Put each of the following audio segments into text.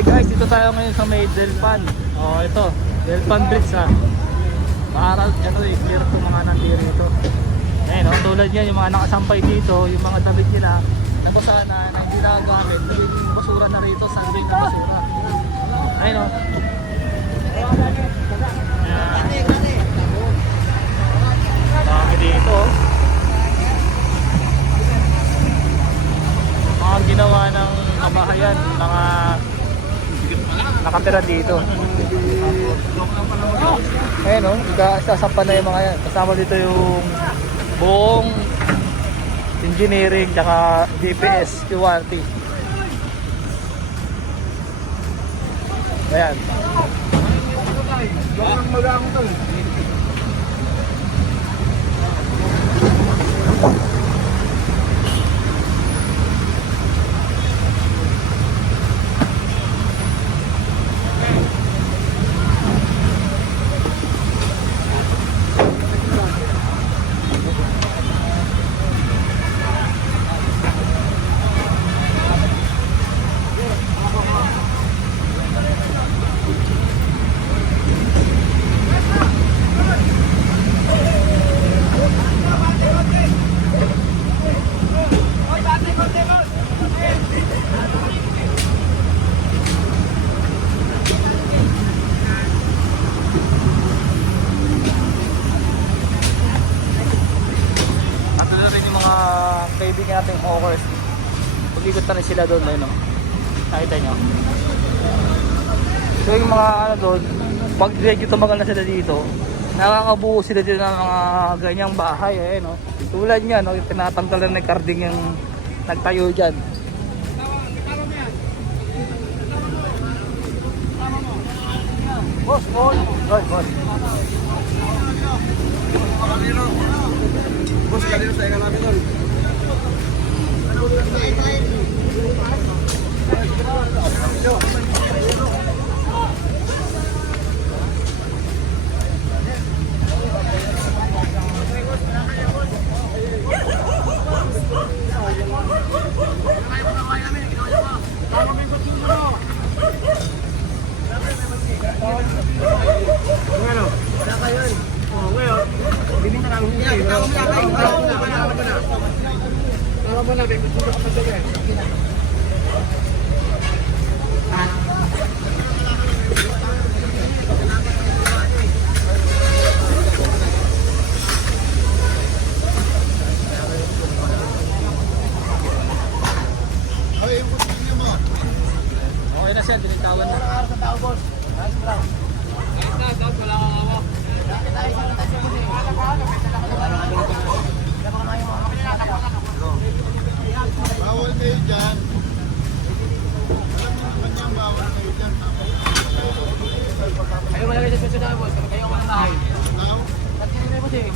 Okay guys, dito tayo ngayon sa may Delpan. Oh, ito. Delpan Bridge ha. Para ano eh, clear to mga nandiri ito. Ayun, oh, tulad yan, yung mga nakasampay dito, yung mga damit nila, na kung saan na, hindi nagagamit, yung basura na rito, sandwich na basura. Ayun o. Ayan. Dami dito. oh. Mga ginawa ng kabahayan, mga nakatira dito. Ayun o, sasampan na yung mga yan. Kasama dito yung buong engineering tsaka GPS QRT. Ayan. Ando na rin yung mga kaibigan nating hawkers. Pag-ikot na sila doon, ayun o. Nakita nyo. So yung mga ano doon, pag medyo tumagal na sila dito, nakakabuo sila dito ng mga ganyang bahay, ayun o. Tulad niya, no, yung tinatanggalan ng karding yung nagtayo dyan. Boss, boss. Boss, boss. Bos, kanino sa ikan namin doon? Thank you. Tawag mo na, may gusto ka pa eh. Okay na siya, dinitawan na. Bawal kayo dyan. Alam mo naman yan, bawal kayo dyan. Kayo wala kayo sa susunod, boss. Kayo wala lahay. Now, Ba't kayo na, boss, eh?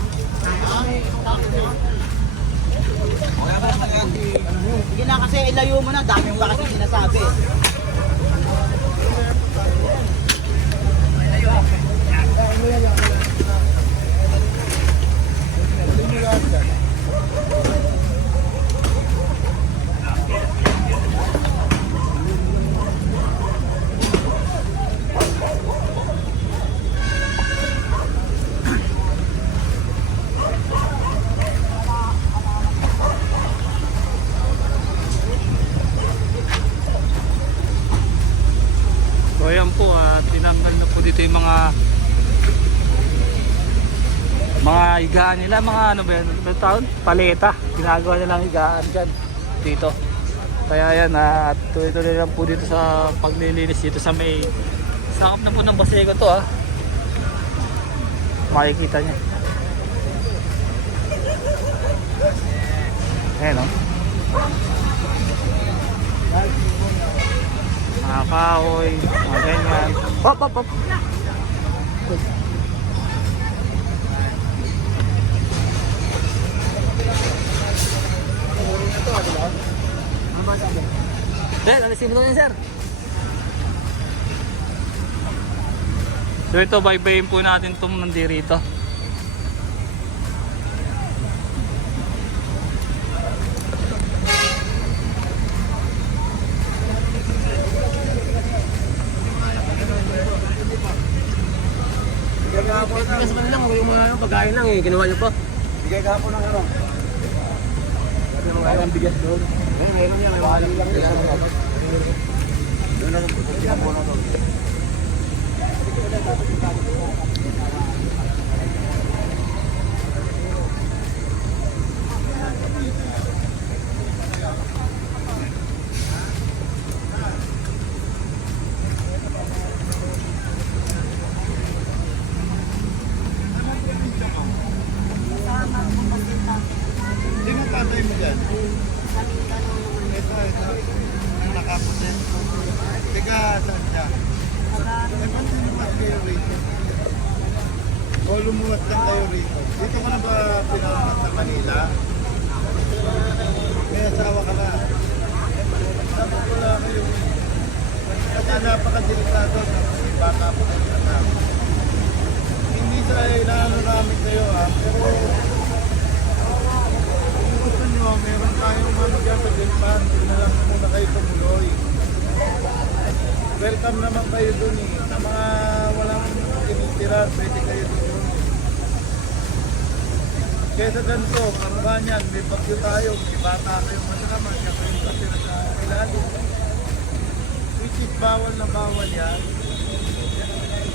Sige na kasi ilayo mo na, dami mo kasi sinasabi. So ayan po, ah, tinanggal na po dito yung mga mga higaan nila, mga ano ba yan, ano tawag? Paleta. Ginagawa nilang higaan dyan, dito. Kaya yan, ah, at tuloy-tuloy lang po dito sa paglilinis dito sa may sakap na po ng Basego to ah. Makikita niya. Ayan oh. Mga kahoy, mga ganyan. Hop, hop, hop. Sir, alisin mo niya, sir. So ito, baybayin po natin itong nandirito. Kahapon lang. Kasi lang, yung mga pagkain lang eh. Ginawa niyo pa. Bigay kahapon ng ano. Mayroon bigas doon. Eh, meron yan. Bali lang yan. Doon na pinapunan doon. Sino tatay mo dyan? Ito, ito. Yung nakaputi. Teka, saan siya? Eh, ba't lumuwas kayo rito? O lumuwas lang kayo rito? Dito ka na ba pinangat sa Manila? May asawa ka na. Dapat wala kayo. Kasi napakadelikado na bata pa kayo. Hindi sa inaano namin kayo ha, pero nyo, meron tayong ano dyan sa. Doon na lang muna kayo tumuloy. Welcome naman kayo doon eh. Sa mga walang tinitira, pwede kayo doon. Kesa ganito, karubanyan, may bagyo tayo, may bata kayo masalaman, kaya kayo kasira sa ilalim. Which is bawal na bawal yan.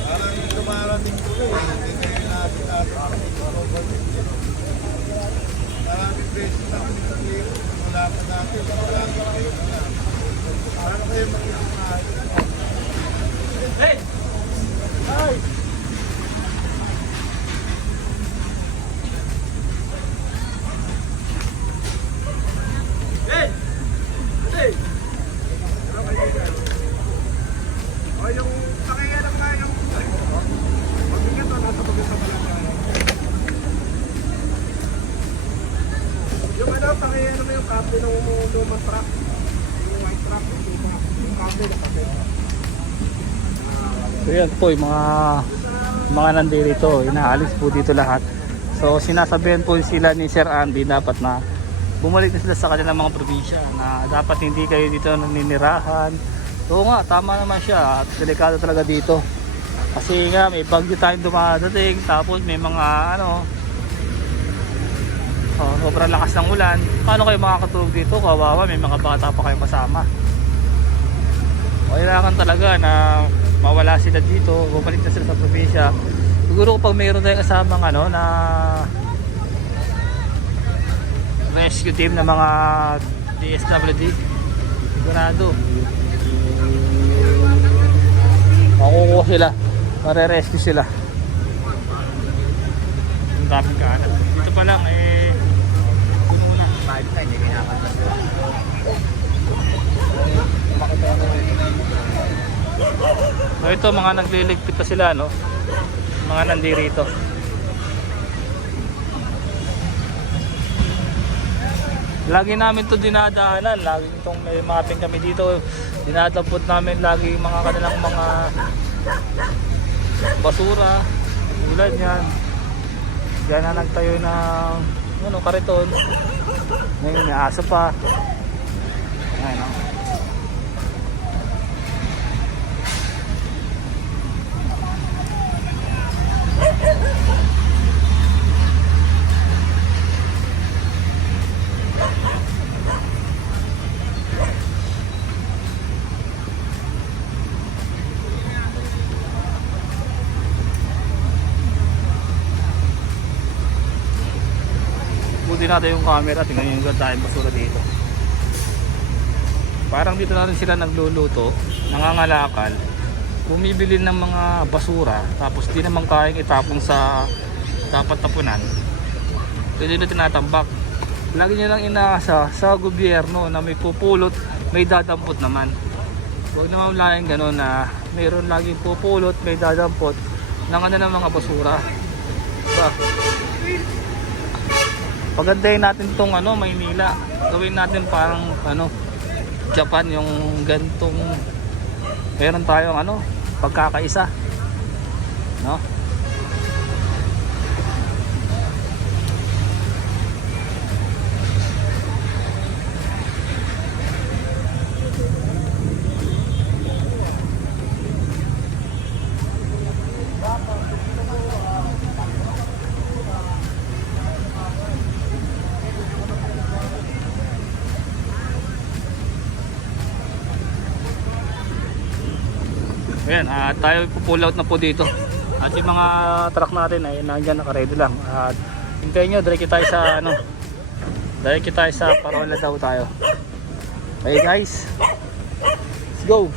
Parang dumarating ko eh, hindi kayo natin natin. Maraming beses na kami sa liyo. Wala pa natin. Pa kayo na. Paano kayo mag-iumahay? Hey! Ay! Hey! Hey! Ano kayo dyan? O yung pakialam nga yung... Mabigat o nasa pagkasa pa lang tayo. Yung ano, yung kape ng lumang truck. Yung white truck, yung kape na kape. So yan po yung mga mga nandito, inaalis po dito lahat. So sinasabihan po sila ni Sir Andy dapat na bumalik na sila sa kanilang mga probinsya na dapat hindi kayo dito naninirahan. Oo nga, tama naman siya at delikado talaga dito. Kasi nga may bagyo tayong dumadating tapos may mga ano oh, sobrang lakas ng ulan. Paano kayo makakatulog dito? Kawawa, may mga bata pa kayong kasama. Kailangan talaga na mawala sila dito, bumalik na sila sa probinsya. Siguro kapag mayroon tayong kasamang ano na rescue team ng mga DSWD, sigurado. Makukuha sila, mare-rescue sila. Ang daming kanan. Dito pa lang eh na. Five na, hindi kinakanta. So ito mga nagliligpit pa sila no. Mga nandirito. Lagi namin to dinadaanan, lagi itong may mapping kami dito. Dinadampot namin lagi mga kanilang mga basura. Tulad yan. Yan na nagtayo ng ano, kariton. Ngayon may aso pa. Ayan o. Natin yung camera, tingnan yung ganda yung basura dito. Parang dito na rin sila nagluluto, nangangalakal, bumibili ng mga basura, tapos di naman kayang itapon sa dapat tapunan. Pwede na tinatambak. Lagi nyo lang inaasa sa gobyerno na may pupulot, may dadampot naman. Huwag naman laging gano'n na mayroon laging pupulot, may dadampot ng ano ng mga basura. Diba? Pagandahin natin tong ano Maynila. Gawin natin parang ano Japan yung gantong meron tayong ano pagkakaisa. No Ayan, at tayo pull out na po dito. At yung mga truck natin ay nandiyan naka-ready lang. At hintayin nyo, diretso tayo sa ano. Diretso tayo sa parola daw tayo. Okay guys. Let's go.